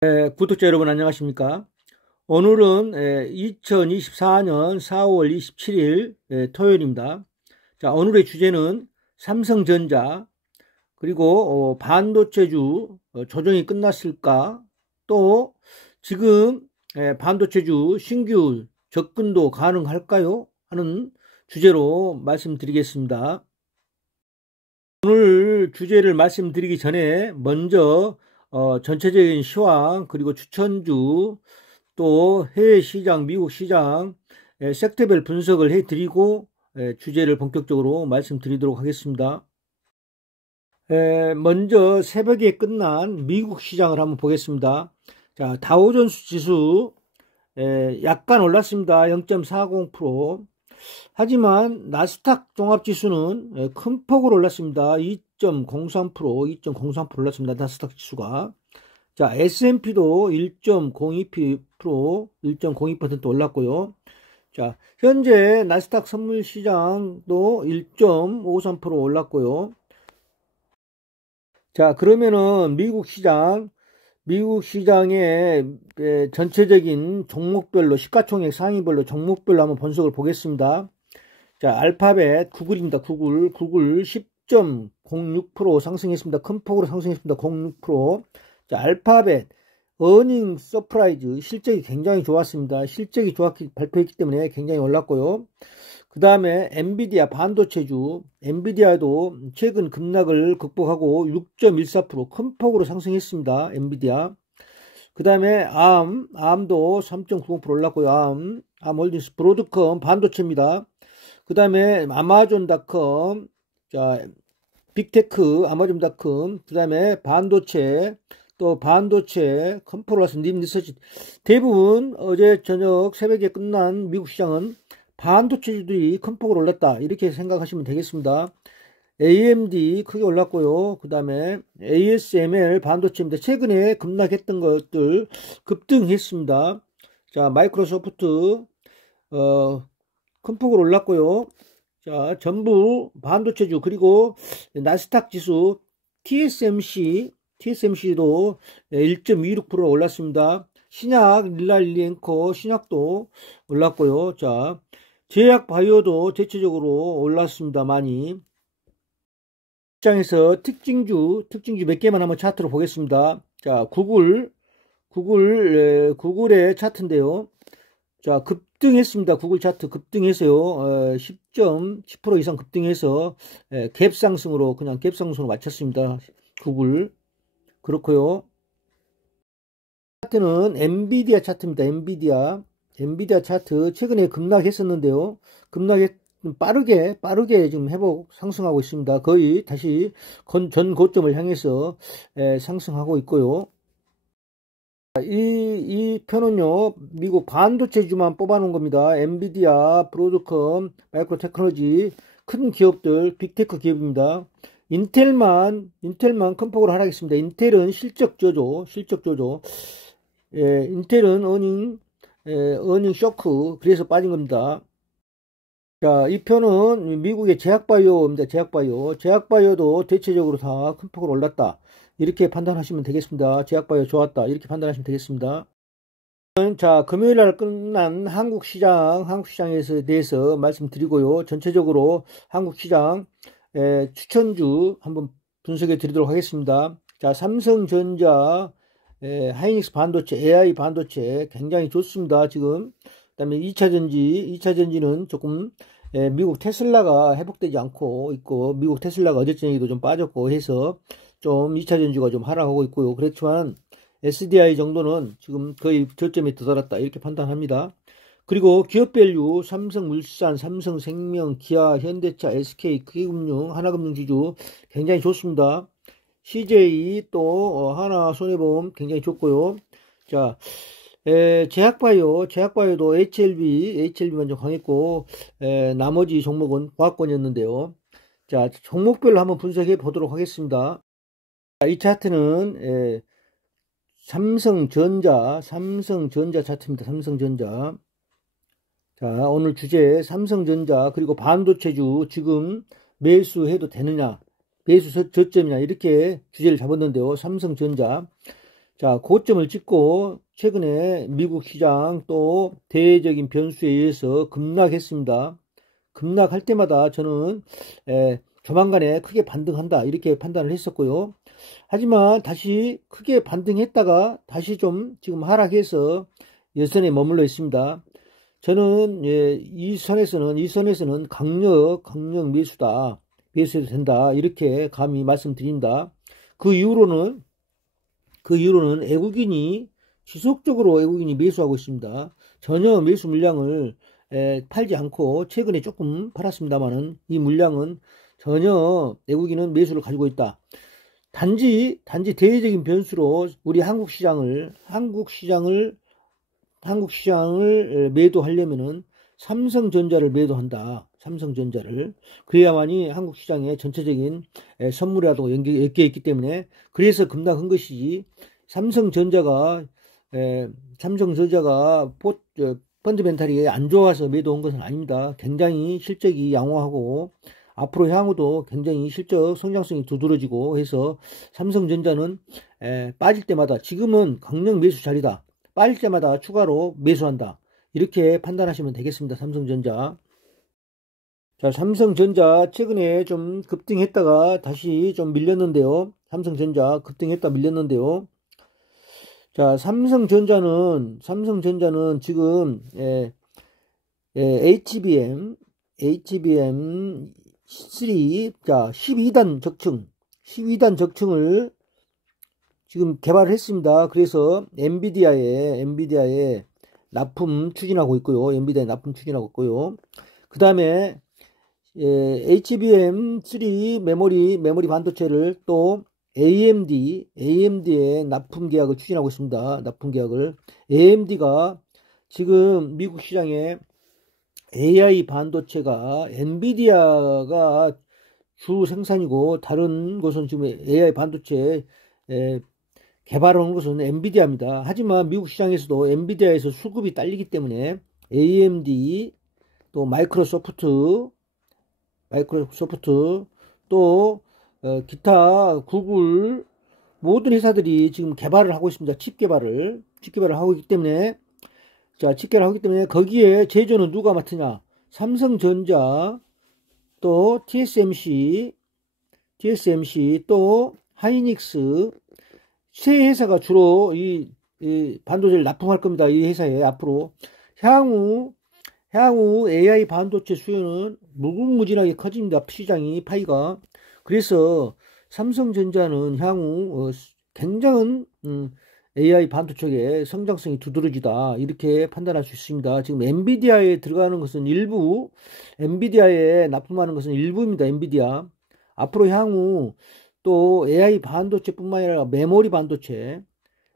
구독자 여러분 안녕하십니까? 오늘은 2024년 4월 27일 토요일입니다. 자, 오늘의 주제는 삼성전자 그리고 반도체주 조정이 끝났을까? 또 지금 반도체주 신규 접근도 가능할까요? 하는 주제로 말씀드리겠습니다. 오늘 주제를 말씀드리기 전에 먼저 전체적인 시황 그리고 추천주 또 해외 시장 미국 시장 섹터별 분석을 해드리고 주제를 본격적으로 말씀드리도록 하겠습니다. 먼저 새벽에 끝난 미국 시장을 한번 보겠습니다. 자, 다우존스 지수 약간 올랐습니다. 0.40%. 하지만 나스닥 종합지수는 큰 폭으로 올랐습니다. 2.03%, 2.03% 올랐습니다. 나스닥 지수가. 자, S&P도 1.02%, 1.02% 올랐고요. 자, 현재 나스닥 선물 시장도 1.53% 올랐고요. 자, 그러면은 미국 시장의 전체적인 종목별로 시가총액 상위별로 종목별로 한번 분석을 보겠습니다. 자, 알파벳 구글입니다. 구글 10.06% 상승했습니다. 큰 폭으로 상승했습니다. 06%. 자, 알파벳 어닝 서프라이즈 실적이 굉장히 좋았습니다. 실적이 좋았기 발표했기 때문에 굉장히 올랐고요. 그 다음에 엔비디아 반도체주 엔비디아도 최근 급락을 극복하고 6.14% 큰 폭으로 상승했습니다. 엔비디아. 그 다음에 암도 3.90% 올랐고요. 암홀딩스 브로드컴 반도체입니다. 그 다음에 아마존닷컴, 자, 빅테크 아마존닷컴, 그 다음에 반도체, 또 반도체 컨프로라스 님 리서치. 대부분 어제 저녁 새벽에 끝난 미국 시장은 반도체주들이 큰 폭으로 올랐다, 이렇게 생각하시면 되겠습니다. AMD 크게 올랐고요. 그 다음에 ASML 반도체입니다. 최근에 급락했던 것들 급등했습니다. 자, 마이크로소프트 큰 폭으로 올랐고요. 자, 전부 반도체주. 그리고 나스닥 지수 TSMC도 1.26% 올랐습니다. 신약 릴라리엔코 신약도 올랐고요. 자, 제약 바이오도 대체적으로 올랐습니다. 많이. 시장에서 특징주 몇 개만 한번 차트로 보겠습니다. 자, 구글의 차트인데요. 자, 급등했습니다. 구글 차트 급등해서요. 10% 이상 급등해서 갭 상승으로 그냥 갭 상승으로 마쳤습니다. 구글. 그렇고요. 차트는 엔비디아 차트입니다. 엔비디아 차트 최근에 급락했었는데요. 빠르게 지금 회복 상승하고 있습니다. 거의 다시 전 고점을 향해서 상승하고 있고요. 이 표는요, 미국 반도체주만 뽑아놓은 겁니다. 엔비디아, 브로드컴, 마이크로테크놀로지, 큰 기업들, 빅테크 기업입니다. 인텔만 큰 폭으로 하락했습니다. 인텔은 실적 저조. 인텔은 어닝 쇼크, 그래서 빠진 겁니다. 자, 이 표는 미국의 제약바이오입니다. 제약바이오도 대체적으로 다 큰 폭으로 올랐다, 이렇게 판단하시면 되겠습니다. 제약바이오 좋았다, 이렇게 판단하시면 되겠습니다. 자, 금요일날 끝난 한국시장에 대해서 말씀드리고요. 전체적으로 한국시장 추천주 한번 분석해 드리도록 하겠습니다. 자, 삼성전자, 하이닉스 반도체, AI 반도체 굉장히 좋습니다. 지금. 그 다음에 2차전지는 조금 미국 테슬라가 회복되지 않고 있고, 미국 테슬라가 어제 저녁에도 좀 빠졌고 해서 좀 2차전지가 좀 하락하고 있고요. 그렇지만 SDI 정도는 지금 거의 저점에 도달했다, 이렇게 판단합니다. 그리고 기업밸류 삼성물산, 삼성생명, 기아, 현대차, SK, 크기금융, 하나금융지주 굉장히 좋습니다. CJ 또 하나손해보험 굉장히 좋고요. 자, 제약바이오도 HLB만 좀 강했고, 나머지 종목은 과학권이었는데요. 자, 종목별로 한번 분석해 보도록 하겠습니다. 자, 이 차트는 삼성전자 차트입니다. 삼성전자. 자, 오늘 주제 삼성전자 그리고 반도체주 지금 매수해도 되느냐, 매수 저점이냐, 이렇게 주제를 잡았는데요. 삼성전자. 자, 고점을 찍고 최근에 미국 시장 또 대외적인 변수에 의해서 급락했습니다. 급락할 때마다 저는 조만간에 크게 반등한다 이렇게 판단을 했었고요. 하지만 다시 크게 반등했다가 다시 좀 지금 하락해서 여선에 머물러 있습니다. 저는 이 선에서는 강력 매수다, 매수해도 된다 이렇게 감히 말씀드린다. 그 이후로는 지속적으로 외국인이 매수하고 있습니다. 전혀 매수 물량을 팔지 않고 최근에 조금 팔았습니다만은 이 물량은 전혀 외국인은 매수를 가지고 있다. 단지 대외적인 변수로 우리 한국 시장을 매도하려면은 삼성전자를 매도한다. 삼성전자를. 그래야만이 한국 시장의 전체적인 선물이라도 엮여 있기 때문에 그래서 급락한 것이지 삼성전자가 펀드멘탈이 안 좋아서 매도한 것은 아닙니다. 굉장히 실적이 양호하고 앞으로 향후도 굉장히 실적 성장성이 두드러지고 해서 삼성전자는 빠질 때마다 지금은 강력 매수 자리다. 빠질 때마다 추가로 매수한다. 이렇게 판단하시면 되겠습니다. 삼성전자. 자, 삼성전자 최근에 좀 급등했다가 다시 좀 밀렸는데요. 삼성전자 급등했다 밀렸는데요. 자, 삼성전자는 지금 HBM 3 자, 12단 적층을 지금 개발을 했습니다. 그래서 엔비디아에 납품 추진하고 있고요. 그 다음에 HBM3 메모리 반도체를 또 AMD에 납품 계약을 추진하고 있습니다. AMD가 지금 미국 시장에 AI 반도체가 엔비디아가 주 생산이고 다른 것은 지금 AI 반도체 개발하는 것은 엔비디아입니다. 하지만 미국 시장에서도 엔비디아에서 수급이 딸리기 때문에 AMD 또 마이크로소프트 또 기타 구글 모든 회사들이 지금 개발을 하고 있습니다. 칩 개발을 하고 있기 때문에 거기에 제조는 누가 맡으냐? 삼성전자 또 TSMC 또 하이닉스 세 회사가 주로 이 반도체를 납품할 겁니다. 이 회사에 앞으로 향후 AI 반도체 수요는 무궁무진하게 커집니다. 시장이 파이가. 그래서 삼성전자는 향후 굉장한 AI 반도체의 성장성이 두드러지다 이렇게 판단할 수 있습니다. 지금 엔비디아에 들어가는 것은 일부, 엔비디아에 납품하는 것은 일부입니다. 엔비디아. 앞으로 향후 또 AI 반도체뿐만 아니라 메모리 반도체,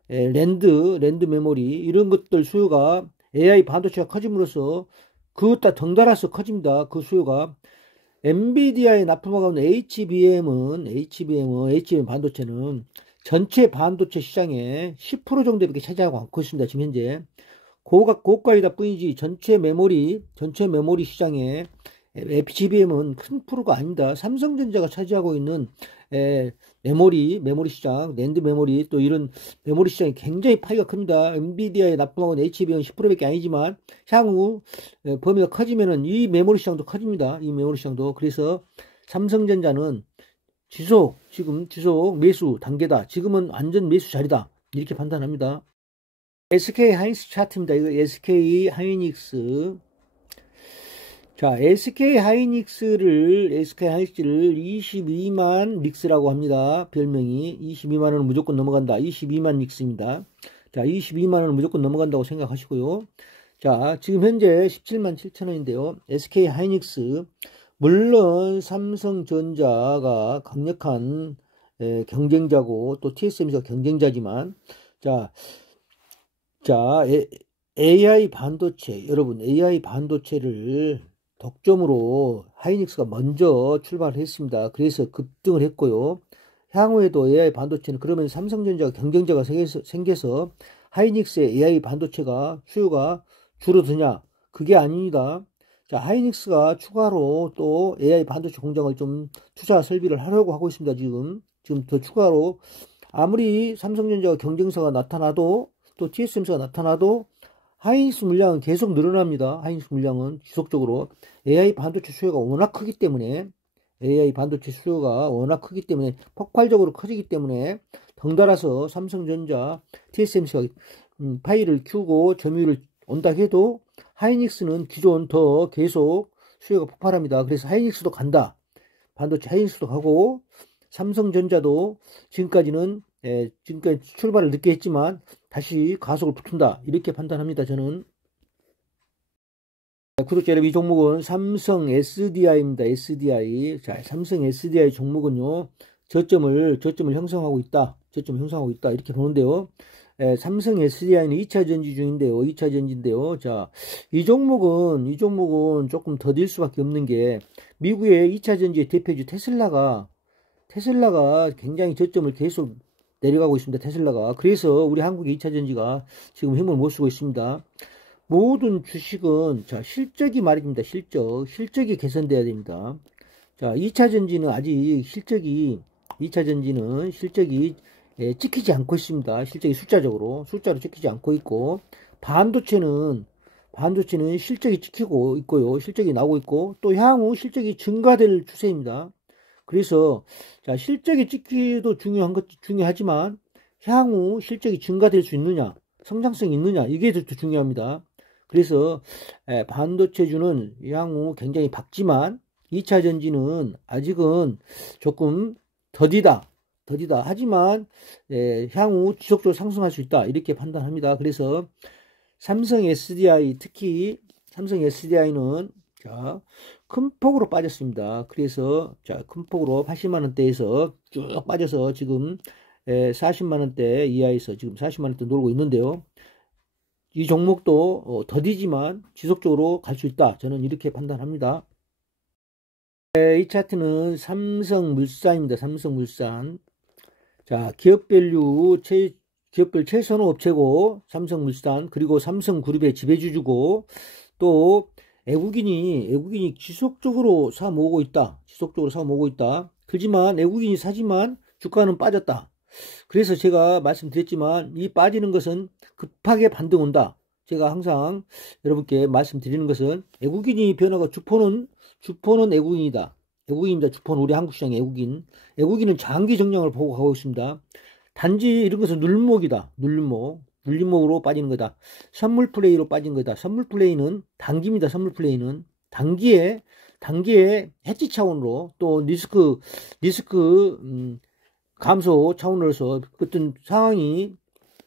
랜드 메모리 이런 것들 수요가 AI 반도체가 커짐으로써 그것과 덩달아서 커집니다. 그 수요가. 엔비디아에 납품하고 있는 HBM 반도체는 전체 반도체 시장의 10% 정도밖에 차지하고 않고 있습니다. 지금 현재 고가이다 뿐이지 전체 메모리 시장의 HBM은 큰 프로가 아닙니다. 삼성전자가 차지하고 있는 메모리 시장, 랜드 메모리 또 이런 메모리 시장이 굉장히 파이가 큽니다. 엔비디아에 납품하고 있는 HBM은 10%밖에 아니지만 향후 범위가 커지면은 이 메모리 시장도 커집니다. 이 메모리 시장도. 그래서 삼성전자는 지속 매수 단계다. 지금은 완전 매수 자리다. 이렇게 판단합니다. SK 하이닉스 차트입니다. 이거 SK 하이닉스. 자, SK 하이닉스를 22만 닉스라고 합니다. 별명이 22만 원은 무조건 넘어간다. 22만 닉스입니다. 자, 22만 원은 무조건 넘어간다고 생각하시고요. 자, 지금 현재 17만 7천 원인데요. SK 하이닉스. 물론 삼성전자가 강력한 경쟁자고 또 TSMC가 경쟁자지만 AI 반도체 여러분 AI 반도체를 독점으로 하이닉스가 먼저 출발했습니다. 그래서 급등을 했고요. 향후에도 AI 반도체는 그러면 삼성전자가 경쟁자가 생겨서 하이닉스의 AI 반도체가 수요가 줄어드냐? 그게 아닙니다. 자, 하이닉스가 추가로 또 AI 반도체 공장을 좀 투자 설비를 하려고 하고 있습니다. 지금 더 추가로 아무리 삼성전자가 경쟁사가 나타나도 또 TSMC가 나타나도 하이닉스 물량은 계속 늘어납니다. 하이닉스 물량은 지속적으로 AI 반도체 수요가 워낙 크기 때문에 폭발적으로 커지기 때문에 덩달아서 삼성전자, TSMC가 파이를 키우고 점유율을 온다 해도 하이닉스는 기존 더 계속 수요가 폭발합니다. 그래서 하이닉스도 간다. 반도체 하이닉스도 가고 삼성전자도 지금까지 출발을 늦게 했지만 다시 가속을 붙은다. 이렇게 판단합니다. 저는. 구독자 여러분, 이 종목은 삼성 SDI입니다. SDI. 자, 삼성 SDI 종목은요, 저점을 형성하고 있다. 이렇게 보는데요. 삼성 SDI는 2차 전지 중인데요. 2차 전지인데요. 자, 이 종목은 조금 더딜 수밖에 없는 게, 미국의 2차 전지의 대표주 테슬라가 굉장히 저점을 계속 내려가고 있습니다. 테슬라가. 그래서 우리 한국의 2차 전지가 지금 힘을 못 쓰고 있습니다. 모든 주식은, 자, 실적이 말입니다. 실적이 개선돼야 됩니다. 자, 2차 전지는 아직 실적이 찍히지 않고 있습니다. 실적이 숫자로 찍히지 않고 있고, 반도체는 실적이 찍히고 있고요. 실적이 나오고 있고, 또 향후 실적이 증가될 추세입니다. 그래서, 자, 실적이 찍히도 중요하지만, 향후 실적이 증가될 수 있느냐, 성장성이 있느냐, 이게 더 중요합니다. 그래서, 반도체주는 향후 굉장히 밝지만, 2차 전지는 아직은 조금 더디다. 하지만 향후 지속적으로 상승할 수 있다. 이렇게 판단합니다. 그래서 삼성 SDI, 특히 삼성 SDI는 자, 큰 폭으로 빠졌습니다. 그래서 자, 큰 폭으로 80만원대에서 쭉 빠져서 지금 40만원대 이하에서 지금 40만원대 놀고 있는데요. 이 종목도 더디지만 지속적으로 갈 수 있다. 저는 이렇게 판단합니다. 이 차트는 삼성물산입니다. 삼성물산. 자, 기업별 최선호 업체고, 삼성물산, 그리고 삼성그룹의 지배주주고, 또, 애국인이 지속적으로 사 모으고 있다. 그렇지만, 애국인이 사지만, 주가는 빠졌다. 그래서 제가 말씀드렸지만, 이 빠지는 것은 급하게 반등 온다. 제가 항상 여러분께 말씀드리는 것은, 애국인이 변화가 주포는 애국인이다. 애국인입니다. 주포는 우리 한국 시장의 애국인은 장기 정량을 보고 가고 있습니다. 단지 이런 것은 눌림목이다. 눌림목으로 빠지는 거다. 선물 플레이로 빠진 거다. 선물 플레이는 단기입니다. 선물 플레이는 단기에 해지 차원으로 또 리스크 감소 차원으로서 어떤 상황이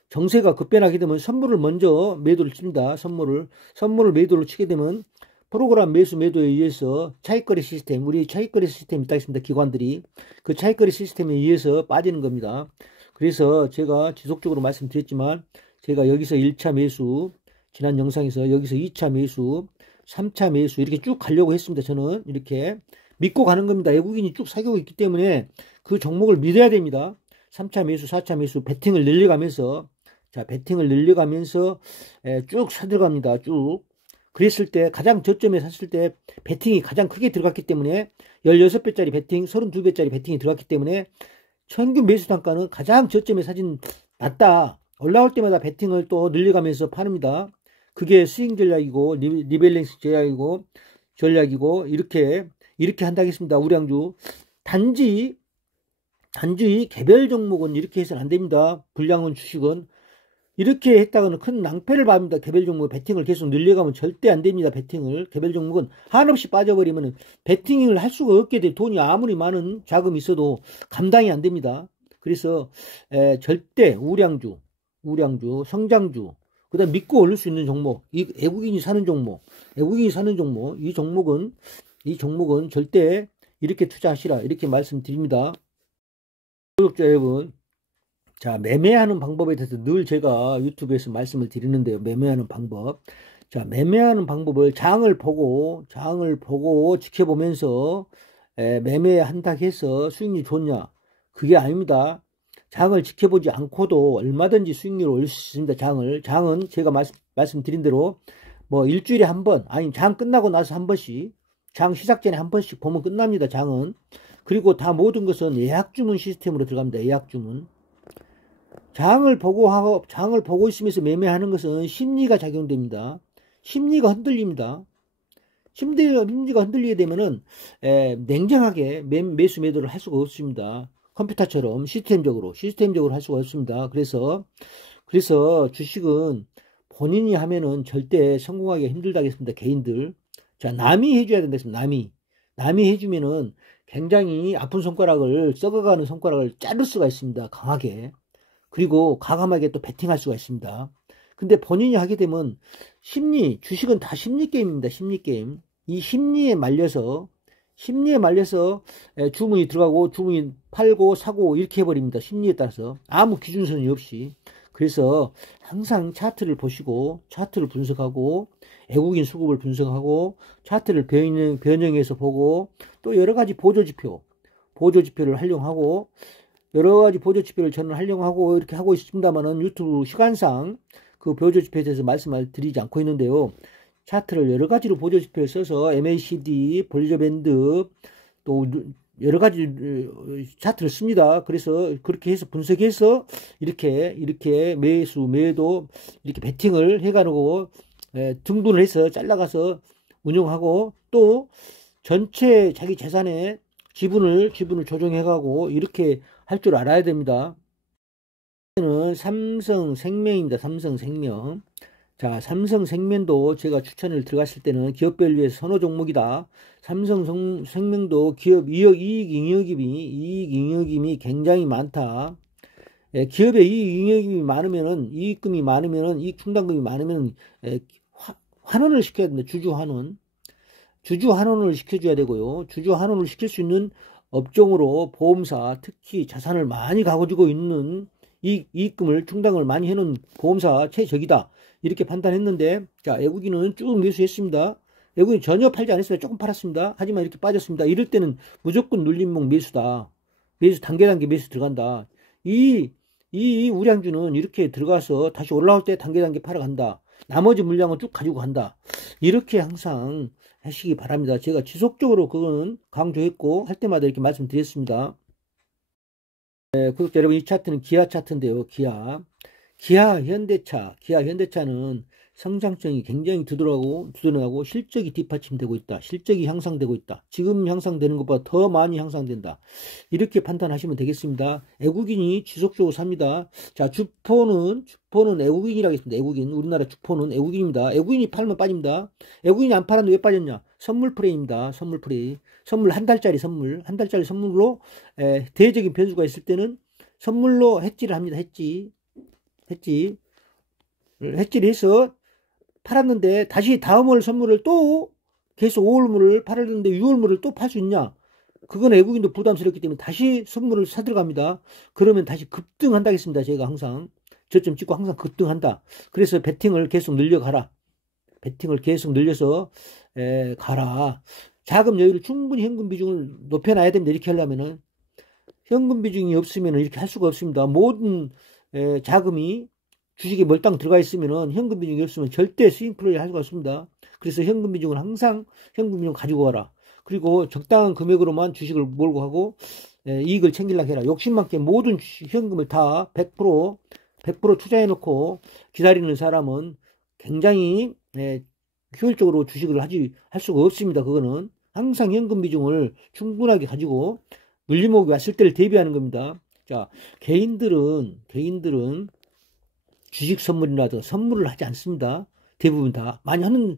정세가 급변하게 되면 선물을 먼저 매도를 칩니다. 선물을 매도를 치게 되면 프로그램 매도에 의해서 차익거래 시스템, 우리 차익거래 시스템이 있다 있습니다. 기관들이. 그 차익거래 시스템에 의해서 빠지는 겁니다. 그래서 제가 지속적으로 말씀드렸지만, 제가 여기서 1차 매수, 지난 영상에서 여기서 2차 매수, 3차 매수, 이렇게 쭉 가려고 했습니다. 저는 이렇게 믿고 가는 겁니다. 외국인이 쭉 사귀고 있기 때문에 그 종목을 믿어야 됩니다. 3차 매수, 4차 매수, 베팅을 늘려가면서, 쭉 사들어갑니다. 쭉. 그랬을 때 가장 저점에 샀을 때 베팅이 가장 크게 들어갔기 때문에 16배짜리 베팅, 32배짜리 베팅이 들어갔기 때문에 평균 매수 단가는 가장 저점에 사진 낮다. 올라올 때마다 베팅을 또 늘려가면서 파릅니다. 그게 스윙 전략이고 리밸런스 전략이고 이렇게 한다겠습니다. 우량주. 단지 개별 종목은 이렇게 해서는 안 됩니다. 불량은 주식은 이렇게 했다가는 큰 낭패를 받습니다. 개별 종목 베팅을 계속 늘려가면 절대 안 됩니다. 개별 종목은 한없이 빠져버리면 베팅을 할 수가 없게 돼. 돈이 아무리 많은 자금이 있어도 감당이 안 됩니다. 그래서 절대 우량주, 성장주, 그 다음 믿고 올릴 수 있는 종목, 이 외국인이 사는 종목, 이 종목은 절대 이렇게 투자하시라, 이렇게 말씀드립니다. 구독자 여러분, 자, 매매하는 방법에 대해서 늘 제가 유튜브에서 말씀을 드리는데요. 매매하는 방법. 자, 매매하는 방법을 장을 보고 지켜보면서 매매한다 해서 수익률이 좋냐? 그게 아닙니다. 장을 지켜보지 않고도 얼마든지 수익률을 올릴 수 있습니다. 장은 제가 말씀드린 대로 뭐 일주일에 한 번, 아니 장 끝나고 나서 한 번씩, 장 시작 전에 한 번씩 보면 끝납니다. 장은. 그리고 다 모든 것은 예약 주문 시스템으로 들어갑니다. 예약 주문. 장을 보고 있으면서 매매하는 것은 심리가 작용됩니다. 심리가 흔들립니다. 심리가 흔들리게 되면은 냉정하게 매수 매도를 할 수가 없습니다. 컴퓨터처럼 시스템적으로 할 수가 없습니다. 그래서 주식은 본인이 하면은 절대 성공하기가 힘들다겠습니다. 개인들. 자, 남이 해줘야 된다 했습니다. 남이 해주면은 굉장히 아픈 손가락을, 썩어가는 손가락을 자를 수가 있습니다. 강하게. 그리고 과감하게 또 베팅할 수가 있습니다. 근데 본인이 하게 되면 주식은 다 심리 게임입니다. 심리 게임. 이 심리에 말려서 주문이 들어가고 주문이 팔고 사고 이렇게 해버립니다. 심리에 따라서 아무 기준선이 없이. 그래서 항상 차트를 보시고 차트를 분석하고 외국인 수급을 분석하고 차트를 변형해서 보고 또 여러가지 보조지표를 활용하고 여러가지 보조지표를 저는 활용하고 이렇게 하고 있습니다만은 유튜브 시간상 그 보조지표에 대해서 말씀을 드리지 않고 있는데요. 차트를 여러가지로 보조지표를 써서 MACD, 볼리저밴드 또 여러가지 차트를 씁니다. 그래서 그렇게 해서 분석해서 이렇게 매수 매도 이렇게 베팅을 해가지고 등분을 해서 잘라가서 운용하고 또 전체 자기 재산의 지분을 조정해가고 이렇게 할 줄 알아야 됩니다. 는 삼성생명입니다. 삼성생명. 자, 삼성생명도 제가 추천을 들어갔을 때는 기업별 위해서 선호 종목이다. 삼성생명도 기업 이익 잉여금이 굉장히 많다. 기업의 이익 많으면은 이익금이 많으면은 이익 충당금이 많으면 환원을 시켜야 됩니다. 주주 환원을 시켜줘야 되고요. 주주 환원을 시킬 수 있는 업종으로 보험사, 특히 자산을 많이 가지고 있는 이익금을 충당을 많이 해놓은 보험사 최적이다. 이렇게 판단했는데, 자, 외국인은 쭉 매수했습니다. 외국인 전혀 팔지 않았어요. 조금 팔았습니다. 하지만 이렇게 빠졌습니다. 이럴 때는 무조건 눌림목 매수다. 단계 매수 들어간다. 이 우량주는 이렇게 들어가서 다시 올라올 때 단계 팔아간다. 나머지 물량은 쭉 가지고 간다. 이렇게 항상 하시기 바랍니다. 제가 지속적으로 그거는 강조했고 할 때마다 이렇게 말씀드렸습니다. 구독자 여러분, 이 차트는 기아 차트인데요. 기아 현대차는 성장성이 굉장히 두드러나고 실적이 뒷받침되고 있다. 실적이 향상되고 있다. 지금 향상되는 것보다 더 많이 향상된다. 이렇게 판단하시면 되겠습니다. 외국인이 지속적으로 삽니다. 자, 주포는 외국인이라고 했습니다. 외국인. 우리나라 주포는 외국인입니다. 외국인이 팔면 빠집니다. 외국인이 안 팔았는데 왜 빠졌냐? 선물 프레이입니다. 선물 프레이. 선물 한 달짜리 선물로 대외적인 변수가 있을 때는 선물로 해지를 합니다. 해지를 해서 팔았는데 다시 다음월 선물을 또 계속 5월물을 팔았는데 6월물을 또 팔 수 있냐? 그건 외국인도 부담스럽기 때문에 다시 선물을 사들어갑니다. 그러면 다시 급등한다 했습니다. 제가 항상 저점 찍고 항상 급등한다. 그래서 베팅을 계속 늘려가라. 베팅을 계속 늘려서 가라. 자금 여유를 충분히 현금 비중을 높여놔야 됩니다. 이렇게 하려면은 현금 비중이 없으면 이렇게 할 수가 없습니다. 모든 자금이 주식에 몰빵 들어가 있으면은 현금 비중이 없으면 절대 스윙 플레이 할 수가 없습니다. 그래서 현금 비중을 항상 현금 비중 가지고 가라. 그리고 적당한 금액으로만 주식을 몰고 가고 이익을 챙기려고 해라. 욕심 많게 모든 현금을 다 100% 투자해 놓고 기다리는 사람은 굉장히 효율적으로 주식을 할 수가 없습니다. 그거는 항상 현금 비중을 충분하게 가지고 눌림목이 왔을 때를 대비하는 겁니다. 자, 개인들은 주식 선물이라도 선물을 하지 않습니다. 대부분 다. 많이 하는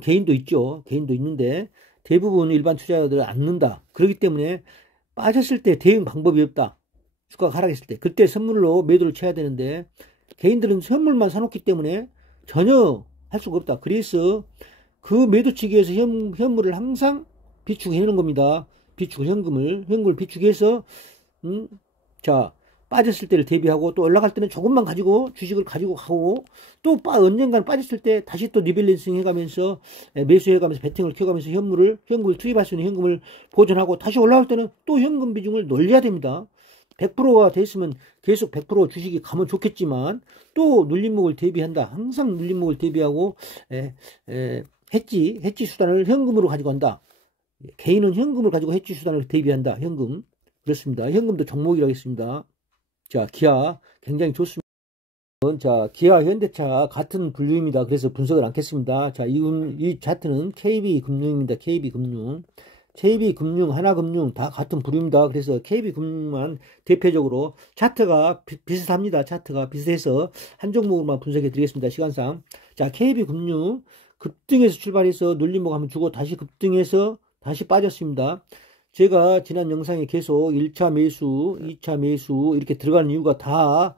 개인도 있죠. 개인도 있는데 대부분 일반 투자자들은 않는다. 그렇기 때문에 빠졌을 때 대응 방법이 없다. 주가가 하락했을 때. 그때 선물로 매도를 쳐야 되는데 개인들은 선물만 사놓기 때문에 전혀 할 수가 없다. 그래서 그 매도치기 위해서 현물을 항상 비축해 놓는 겁니다. 현금을 비축해서 자, 빠졌을 때를 대비하고 또 올라갈 때는 조금만 가지고 주식을 가지고 가고 또 언젠가는 빠졌을 때 다시 또 리밸런싱 해가면서 매수해가면서 베팅을 켜가면서 현금을 투입할 수 있는 현금을 보존하고 다시 올라올 때는 또 현금 비중을 늘려야 됩니다. 100%가 됐으면 계속 100% 주식이 가면 좋겠지만 또 눌림목을 대비한다. 항상 눌림목을 대비하고 해지 수단을 현금으로 가지고 간다. 개인은 현금을 가지고 해지 수단을 대비한다. 현금. 그렇습니다. 현금도 종목이라고 했습니다. 자, 기아 굉장히 좋습니다. 자, 기아, 현대차 같은 분류입니다. 그래서 분석을 않겠습니다. 자, 이 차트는 KB금융입니다. KB금융. KB금융, 하나금융 다 같은 부류입니다. 그래서 KB금융만 대표적으로 차트가 비슷합니다. 차트가 비슷해서 한 종목으로만 분석해 드리겠습니다. 시간상. 자, KB금융 급등해서 출발해서 눌림목 한번 주고 다시 급등해서 다시 빠졌습니다. 제가 지난 영상에 계속 1차 매수, 2차 매수 이렇게 들어가는 이유가 다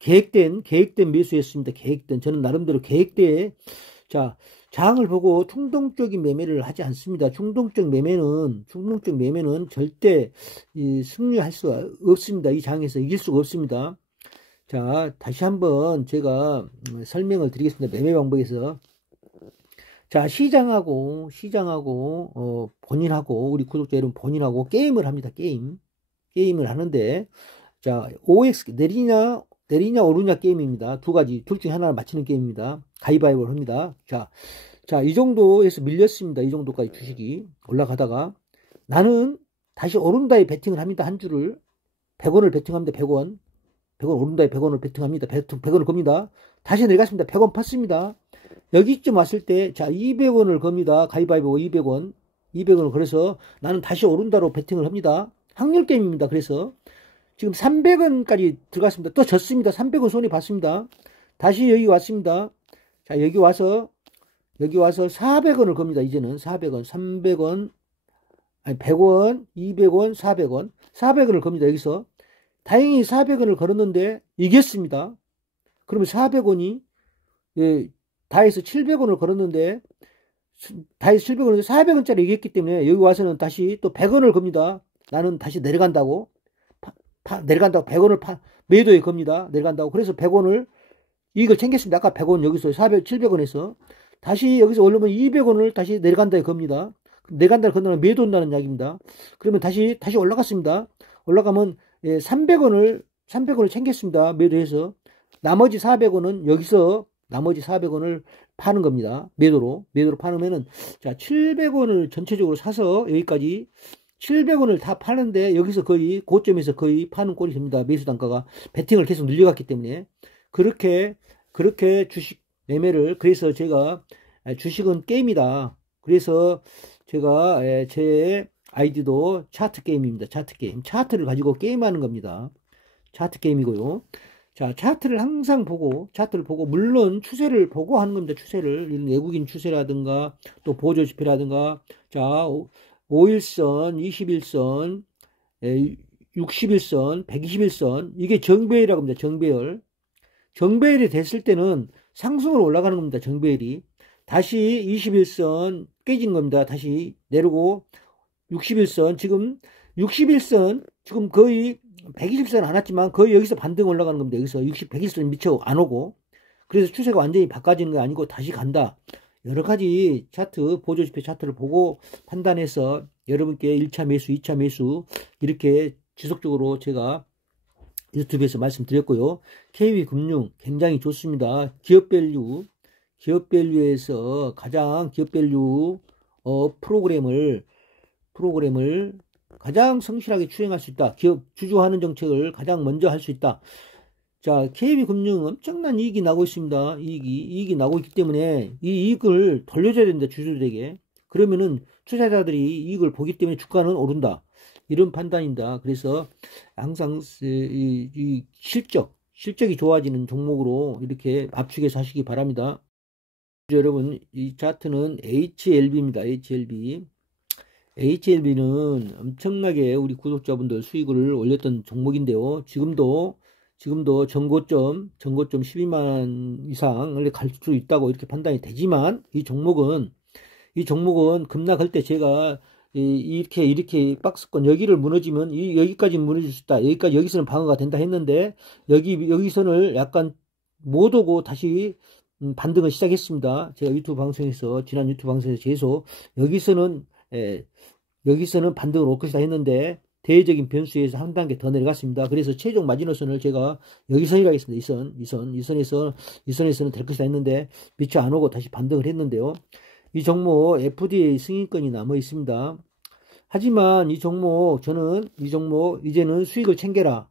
계획된 매수였습니다. 저는 나름대로 자, 장을 보고 충동적인 매매를 하지 않습니다. 충동적 매매는 절대 승리할 수가 없습니다. 이 장에서 이길 수가 없습니다. 자, 다시 한번 제가 설명을 드리겠습니다. 매매 방법에서. 자, 시장하고 본인하고 우리 구독자 여러분 본인하고 게임을 합니다. 게임을 하는데, 자, OX 내리냐 오르냐 게임입니다. 두 가지, 둘 중에 하나를 맞히는 게임입니다. 가위바위보를 합니다. 자, 이 정도에서 밀렸습니다. 이 정도까지 주식이 올라가다가 나는 다시 오른다에 베팅을 합니다. 한 주를 100원을 베팅합니다. 100원 오른다에 100원을 베팅합니다. 100원을 겁니다. 다시 내려갔습니다. 100원 팠습니다. 여기쯤 왔을 때, 자, 200원을 겁니다. 가위바위보 200원을 걸어서 나는 다시 오른다로 베팅을 합니다. 확률 게임입니다. 그래서 지금 300원까지 들어갔습니다. 또 졌습니다. 300원 손해 봤습니다. 다시 여기 왔습니다. 자, 여기 와서 400원을 겁니다. 이제는 400원, 300원, 아니 100원, 200원, 400원을 겁니다. 여기서 다행히 400원을 걸었는데 이겼습니다. 그러면 400원이 다 해서 700원을 걸었는데 400원짜리 이겼기 때문에 여기 와서는 다시 또 100원을 겁니다. 나는 다시 내려간다고 100원을 매도에 겁니다. 내려간다고. 그래서 100원을 이익을 챙겼습니다. 아까 100원 여기서 700원에서 다시 여기서 올라오면 200원을 다시 내려간다에 겁니다. 내려간다를 건너면 매도 온다는 이야기입니다. 그러면 다시 올라갔습니다. 올라가면 300원을 챙겼습니다. 매도해서 나머지 400원은 여기서 나머지 400원을 파는 겁니다. 매도로 파면은, 자, 700원을 전체적으로 사서 여기까지 700원을 다 파는데 여기서 거의 고점에서 거의 파는 꼴이 됩니다. 매수 단가가 베팅을 계속 늘려갔기 때문에 그렇게 주식 매매를, 그래서 제가 주식은 게임이다. 그래서 제가 제 아이디도 차트 게임입니다. 차트 게임. 차트를 가지고 게임하는 겁니다. 차트 게임이고요. 자, 차트를 항상 보고 물론 추세를 보고 하는 겁니다. 추세를, 외국인 추세라든가 또 보조 지표라든가, 자, 5일선, 21선, 60일선, 120일선, 이게 정배열이라고 합니다. 정배열이 됐을 때는 상승으로 올라가는 겁니다. 정배열이. 다시 21선 깨지는 겁니다. 다시 내려고 60일선, 지금 60일선, 지금 거의 120선 안 왔지만 거의 여기서 반등 올라가는 겁니다. 여기서 120선 미쳐 안 오고. 그래서 추세가 완전히 바꿔지는 게 아니고 다시 간다. 여러 가지 차트, 보조지표 차트를 보고 판단해서 여러분께 1차 매수, 2차 매수 이렇게 지속적으로 제가 유튜브에서 말씀드렸고요. KB금융 굉장히 좋습니다. 기업밸류에서 가장 기업밸류 프로그램을 가장 성실하게 추행할 수 있다. 기업 주주하는 정책을 가장 먼저 할 수 있다. 자, KB금융은 엄청난 이익이 나고 있습니다. 이익이 나고 있기 때문에 이 이익을 돌려줘야 된다. 주주들에게. 그러면은 투자자들이 이익을 보기 때문에 주가는 오른다. 이런 판단입니다. 그래서 항상 이 실적이 좋아지는 종목으로 이렇게 압축해서 하시기 바랍니다. 여러분, 이 차트는 HLB입니다. HLB는 엄청나게 우리 구독자분들 수익을 올렸던 종목인데요. 지금도 전고점 12만 이상을 갈 수 있다고 이렇게 판단이 되지만, 이 종목은 급락할 때 제가 이렇게 박스권 여기를 무너지면 여기까지 무너질 수 있다. 여기서는 방어가 된다 했는데 여기선을 약간 못 오고 다시 반등을 시작했습니다. 제가 지난 유튜브 방송에서 계속 여기서는 반등을 올 것이다 했는데 대외적인 변수에서 한 단계 더 내려갔습니다. 그래서 최종 마지노선을 제가 여기선이라고 했습니다. 이 선에서는 될 것이다 했는데 미처 안 오고 다시 반등을 했는데요. 이 종목 FDA 승인권이 남아 있습니다. 하지만 저는 이 종목 이제는 수익을 챙겨라.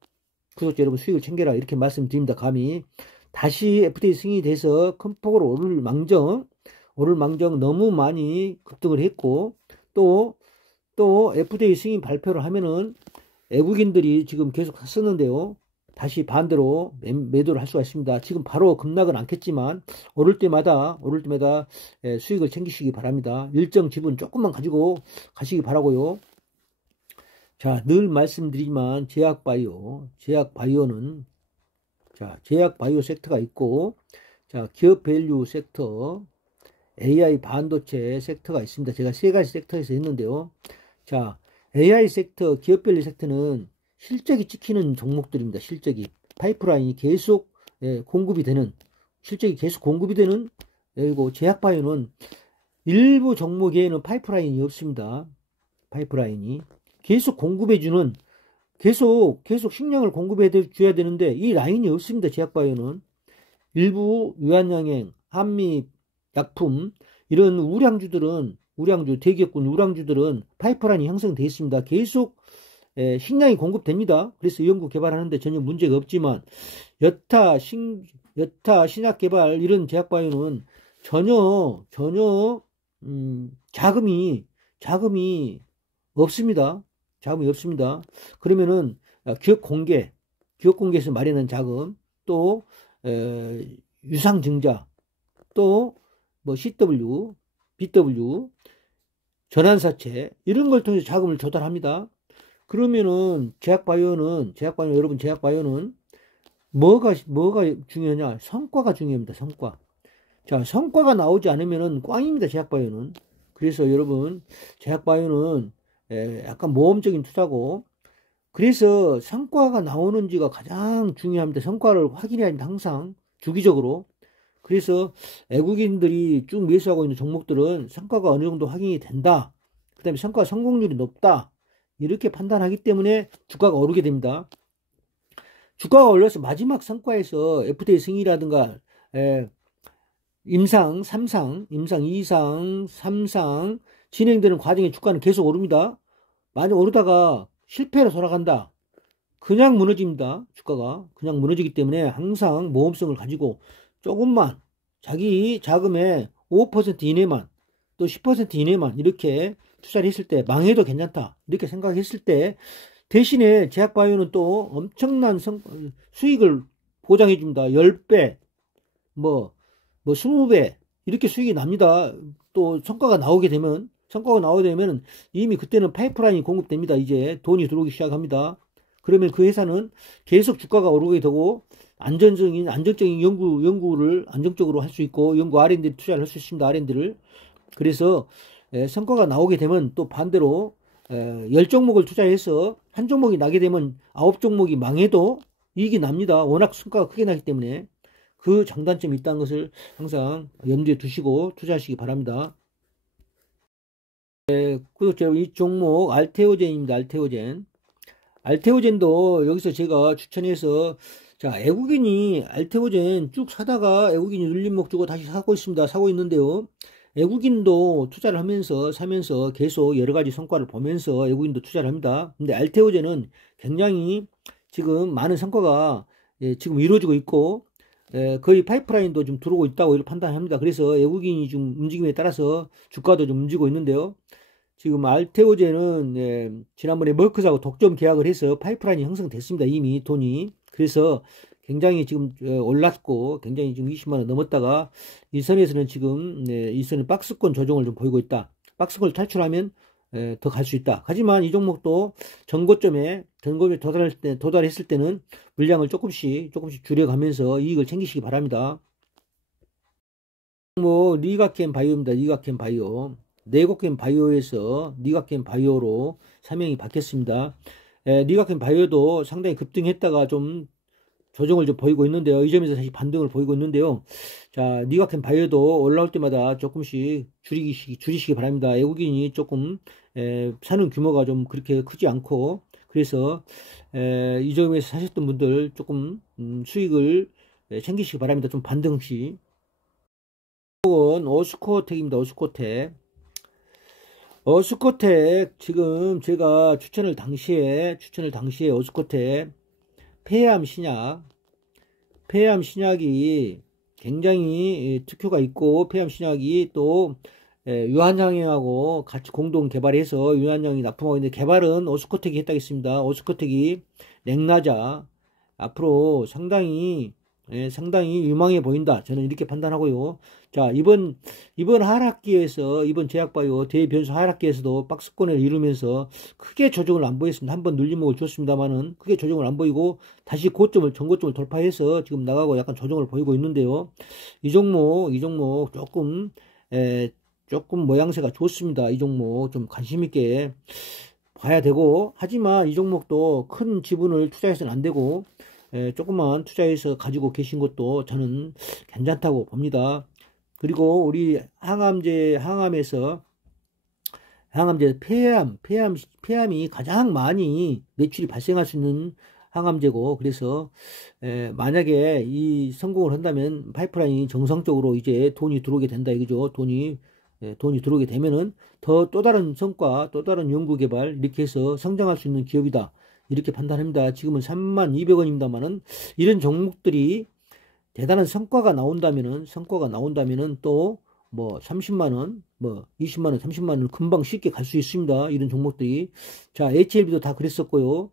구독자 여러분 수익을 챙겨라 이렇게 말씀드립니다. 감히 다시 FTA 승인이 돼서 큰 폭으로 오를 망정 너무 많이 급등을 했고 또 FTA 승인 발표를 하면은 외국인들이 지금 계속 샀었는데요. 다시 반대로 매도를 할 수가 있습니다. 지금 바로 급락은 않겠지만 오를 때마다 수익을 챙기시기 바랍니다. 일정 지분 조금만 가지고 가시기 바라고요. 자, 늘 말씀드리지만 제약바이오는 제약바이오 섹터가 있고, 자, 기업 밸류 섹터, AI 반도체 섹터가 있습니다. 제가 세 가지 섹터에서 했는데요. 자, AI 섹터, 기업 밸류 섹터는 실적이 찍히는 종목들입니다. 실적이. 파이프라인이 계속 공급이 되는, 실적이 계속 공급이 되는, 그리고 제약바이오는 일부 종목에는 파이프라인이 없습니다. 파이프라인이. 계속 공급해주는, 계속 식량을 공급해 줘야 되는데 이 라인이 없습니다. 제약바이오는. 일부 유한양행, 한미 약품 이런 대기업군 우량주들은 파이프라인이 형성되어 있습니다. 계속 식량이 공급됩니다. 그래서 연구 개발하는데 전혀 문제가 없지만 여타 신약 개발 이런 제약바이오는 전혀 자금이 없습니다. 자금이 없습니다. 그러면은 기업공개에서 마련한 자금, 또 유상증자, 또 뭐 CW, BW, 전환사채 이런 걸 통해서 자금을 조달합니다. 그러면은 제약바이오는 뭐가 중요하냐? 성과가 중요합니다. 성과. 자, 성과가 나오지 않으면은 꽝입니다. 제약바이오는. 그래서 여러분 제약바이오는 약간 모험적인 투자고, 그래서 성과가 나오는지가 가장 중요합니다. 성과를 확인해야 합니다. 항상 주기적으로. 그래서 외국인들이 쭉 매수하고 있는 종목들은 성과가 어느 정도 확인이 된다, 그 다음에 성과 성공률이 높다, 이렇게 판단하기 때문에 주가가 오르게 됩니다. 주가가 올라서 마지막 성과에서 FTA 승인이라든가 임상 3상, 임상 2상, 3상 진행되는 과정에 주가는 계속 오릅니다. 많이 오르다가 실패로 돌아간다, 그냥 무너집니다. 주가가 그냥 무너지기 때문에 항상 모험성을 가지고 조금만 자기 자금의 5% 이내만, 또 10% 이내만 이렇게 투자를 했을 때 망해도 괜찮다 이렇게 생각했을 때, 대신에 제약바이오는 또 엄청난 수익을 보장해 줍니다. 10배, 뭐 20배 이렇게 수익이 납니다. 또 성과가 나오게 되면 이미 그때는 파이프라인이 공급됩니다. 이제 돈이 들어오기 시작합니다. 그러면 그 회사는 계속 주가가 오르게 되고 안정적인 연구를 안정적으로 할 수 있고, 연구 R&D 투자를 할 수 있습니다. R&D를. 그래서 성과가 나오게 되면 또 반대로 10종목을 투자해서 한 종목이 나게 되면 9종목이 망해도 이익이 납니다. 워낙 성과가 크게 나기 때문에. 그 장단점이 있다는 것을 항상 염두에 두시고 투자하시기 바랍니다. 구독자 여러분, 이 종목 알테오젠입니다. 알테오젠도 여기서 제가 추천해서, 자, 외국인이 알테오젠 쭉 사다가 외국인이 눌림목 주고 다시 사고 있는데요. 외국인도 투자를 사면서 계속 여러 가지 성과를 보면서 외국인도 투자를 합니다. 근데 알테오젠은 굉장히 지금 많은 성과가 지금 이루어지고 있고, 거의 파이프라인도 좀 들어오고 있다고 이렇게 판단합니다. 그래서 외국인이 좀 움직임에 따라서 주가도 좀 움직이고 있는데요. 지금 알테오젠은 지난번에 머크사하고 독점 계약을 해서 파이프라인이 형성됐습니다. 이미 돈이. 그래서 굉장히 지금 올랐고, 굉장히 지금 20만원 넘었다가 이 선에서는 지금 이 선은 박스권 조정을 좀 보이고 있다. 박스권을 탈출하면 더 갈 수 있다. 하지만 이 종목도 전고점에 도달했을 때는 물량을 조금씩 줄여가면서 이익을 챙기시기 바랍니다. 리가켄 바이오입니다. 리가켄 바이오. 네고켄 바이오에서 리가켄 바이오로 사명이 바뀌었습니다. 리가켄 바이오도 상당히 급등했다가 좀 조정을 좀 보이고 있는데요. 이 점에서 다시 반등을 보이고 있는데요. 자, 리가켄 바이오도 올라올 때마다 조금씩 줄이시기 바랍니다. 외국인이 조금 사는 규모가 좀 그렇게 크지 않고, 그래서 이 점에서 사셨던 분들 조금 수익을 챙기시기 바랍니다. 좀 반등시. 이건 오스코텍입니다. 오스코텍 지금 제가 추천을 당시에 오스코텍 폐암 신약, 폐암 신약이 굉장히 특효가 있고, 폐암 신약이 또 유한양행하고 같이 공동 개발해서 유한양이 납품하고 있는데, 개발은 오스코텍이 했다겠습니다. 오스코텍이 렉나자 앞으로 상당히 유망해 보인다. 저는 이렇게 판단하고요. 자, 이번 하락기에서, 이번 제약바이오 대변수 하락기에서도 박스권을 이루면서 크게 조정을 안 보였습니다. 한번 눌림목을 줬습니다만은 크게 조정을 안 보이고 다시 전고점을 돌파해서 지금 나가고 약간 조정을 보이고 있는데요. 이 종목 조금 모양새가 좋습니다. 이 종목 좀 관심 있게 봐야 되고, 하지만 이 종목도 큰 지분을 투자해서는 안 되고, 조금만 투자해서 가지고 계신 것도 저는 괜찮다고 봅니다. 그리고 우리 항암에서 폐암이 가장 많이 매출이 발생할 수 있는 항암제고, 그래서 만약에 이 성공을 한다면 파이프라인이 정상적으로 이제 돈이 들어오게 된다 이거죠. 돈이 들어오게 되면은 또 다른 성과, 또 다른 연구개발 이렇게 해서 성장할 수 있는 기업이다. 이렇게 판단합니다. 지금은 32,200원입니다만은 이런 종목들이 대단한 성과가 나온다면은 또 뭐 30만원, 뭐 20만원, 30만원 금방 쉽게 갈 수 있습니다. 이런 종목들이. 자, HLB도 다 그랬었고요.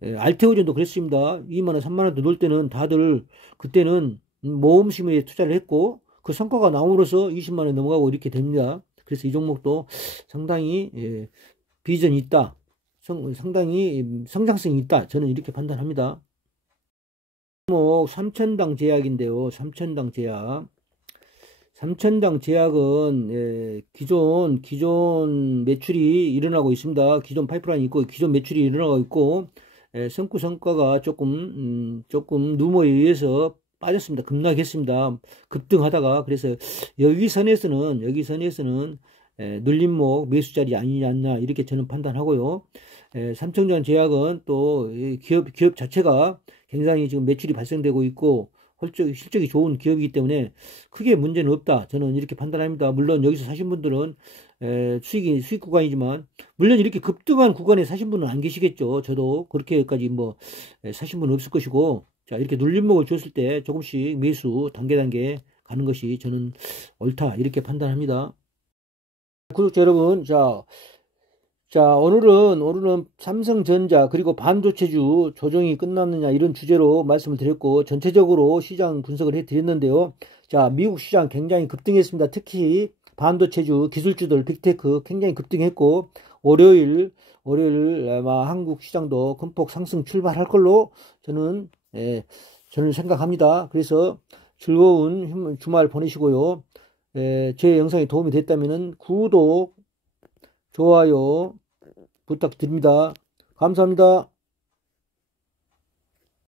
알테오젠도 그랬습니다. 2만원, 3만원도 넣을 때는 다들 그때는 모험심에 투자를 했고, 그 성과가 나옴으로써 20만원 넘어가고 이렇게 됩니다. 그래서 이 종목도 상당히 비전이 있다. 상당히 성장성이 있다. 저는 이렇게 판단합니다. 종목 삼천당 제약인데요. 삼천당 제약은 기존 매출이 일어나고 있습니다. 기존 파이프라인이 있고 기존 매출이 일어나고 있고, 성과가 조금 누모에 의해서 빠졌습니다. 급락했습니다. 급등하다가. 그래서 여기선에서는 눌림목 매수 자리 아니지 않나 이렇게 저는 판단하고요. 삼천전 제약은 또 기업 자체가 굉장히 지금 매출이 발생되고 있고 실적이 좋은 기업이기 때문에 크게 문제는 없다. 저는 이렇게 판단합니다. 물론 여기서 사신 분들은 수익 구간이지만, 물론 이렇게 급등한 구간에 사신 분은 안 계시겠죠. 저도 그렇게까지 뭐 사신 분은 없을 것이고, 자, 이렇게 눌림목을 줬을 때 조금씩 매수 단계 가는 것이 저는 옳다. 이렇게 판단합니다. 구독자 여러분, 자, 오늘은 삼성전자 그리고 반도체주 조정이 끝났느냐 이런 주제로 말씀을 드렸고, 전체적으로 시장 분석을 해드렸는데요. 자, 미국 시장 굉장히 급등했습니다. 특히 반도체주 기술주들 빅테크 굉장히 급등했고, 월요일 아마 한국 시장도 큰 폭 상승 출발할 걸로 저는 생각합니다. 그래서 즐거운 주말 보내시고요. 제 영상이 도움이 됐다면 구독, 좋아요 부탁드립니다. 감사합니다.